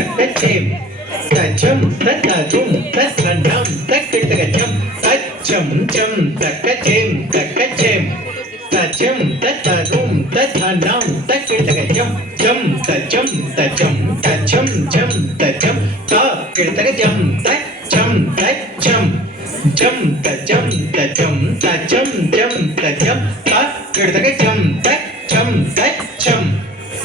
తక్కచేం తచం తతరుం తతనం తక్కటగచం తచ్చం చం తక్కచేం తక్కచేం తచం తతరుం తతనం తక్కటగచం చం తచం తచం తచం చం తచం తక్కటగచం తచ్చం తచ్చం జం తజం తజం తజం జం తజం తక్కటగచం తచ్చం తచ్చం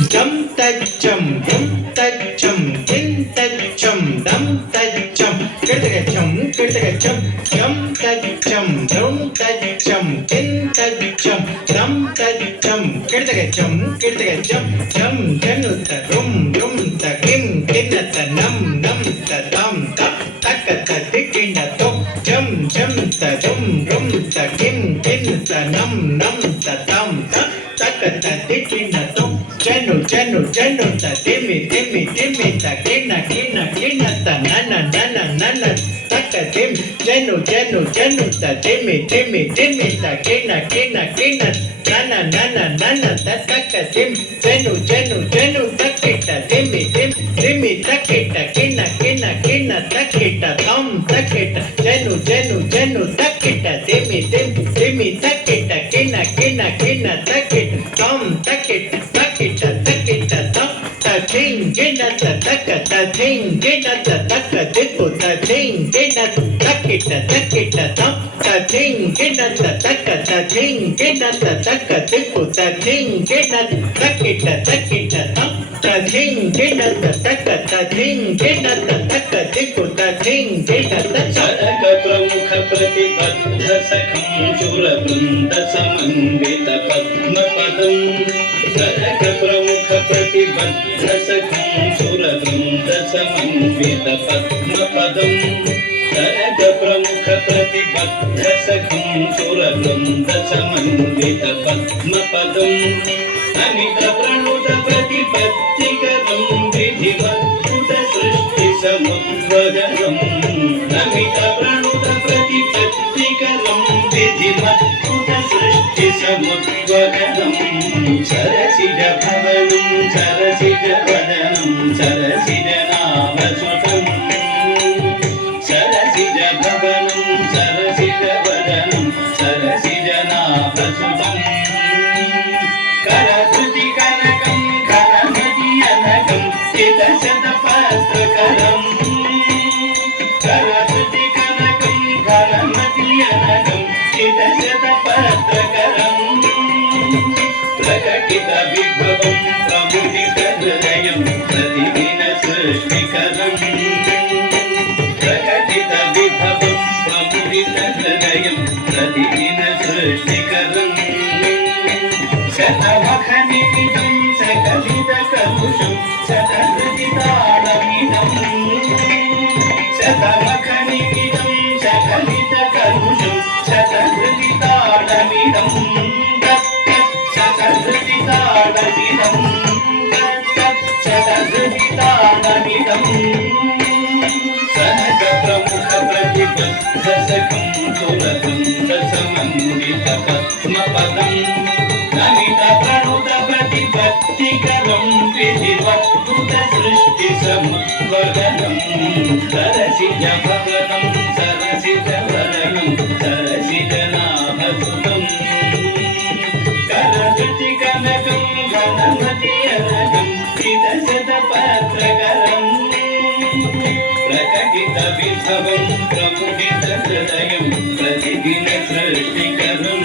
జం తచ్చం జం తచ్చం జిం తచ్చం దం తచ్చం కృతగచం కృతగచం జం తచ్చం జం తచ్చం జిం తచ్చం దం తచ్చం కృతగచం కృతగచం జం జనుత రుం రుం తకిం కిన్నత నం నం తదం తక్ తక తదికిన తం జం జం తదం రుం తకిం కిన్నత నం నం తదం తక్ తక తదికిన తం జను జను జను తదిమి దిమి దిమి తకిన కిన కిన తనన నన నన తక దిం జను జను జను తదిమి దిమి దిమి తకిన కిన కిన నన నన నన తక దిం జను జను జను తకిట దిమి దిం దిమి తకిట కిన కిన కిన తకిట తం తకిట జను జను జను తకిట దిమి దిం దిమి తకిట కిన కిన కిన తకిట తం తకిట తకిట తకిట తం తకిం కిన తక తకిం కిన తక దిక్కు తకిం కిన తకిట తకిట తం తకిం కిన తక తకిం కిన తక దిక్కు తకిం కిన తకిట తకిట తం తకిం కిన తక తకిం కిన తక దిక్కు తకిం కిన సరగ ప్రముఖ ప్రతిబద్ధ సఖం శూర బృంద సమన్విత పద్మపదం సరగ ప్రముఖ ప్రతిబద్ధ సఖం శూర బృంద సమన్విత పద్మపదం సరగ ప్రముఖ ప్రతిబద్ధ సఖం శూర బృంద సమన్విత పద్మపదం అమిత ప్రణుత ప్రతిపత్తికరం విధివత్తుత సృష్టి సముద్వగరం అమిత ప్రణుత ప్రతిపత్తికరం విధివత్తుత సృష్టి సముద్వగరం సరసిజ భవనం సరసిజ వదనం సరసిజ నాభసుతం సరసిజ భవనం సరసిజ వదనం సరసిజ నాభసుతం కరకృతి కనకం కరమతి అనగం చిత శత పాత్రకరం కరకృతి కనకం కరమతి అనగం చిత శత పాత్రకరం ప్రకటిత విభవం ప్రముదిత హృదయం ప్రతిదిన సృష్టికరం ప్రకటిత విభవం ప్రముదిత హృదయం ప్రతిదిన సృష్టికరం శతమఖనిమిదం సకలిత కలుషం శతహృదితాళమిదం శతమఖనిమిదం సకలిత కలుషం శతహృదితాళమిదం శతహృదితాళమిదం శతహృదితాళమిదం సనక ప్రముఖ ప్రతిబద్ధ సఖం సురబృంద సమన్విత పద్మపదం నమిత ప్రణుత ప్రతిపత్తికరం విధివత్తుత సృష్టి సముద్వగనం సరసిజ భవనం సరసిజ వదనం సరసిజ నాభసుతం కరకృతి కనకం ఘనమతి అనగం చిత శత పాత్రకరం ప్రకటిత విభవం ప్రముదిత హృదయం ప్రతిదిన సృష్టికరం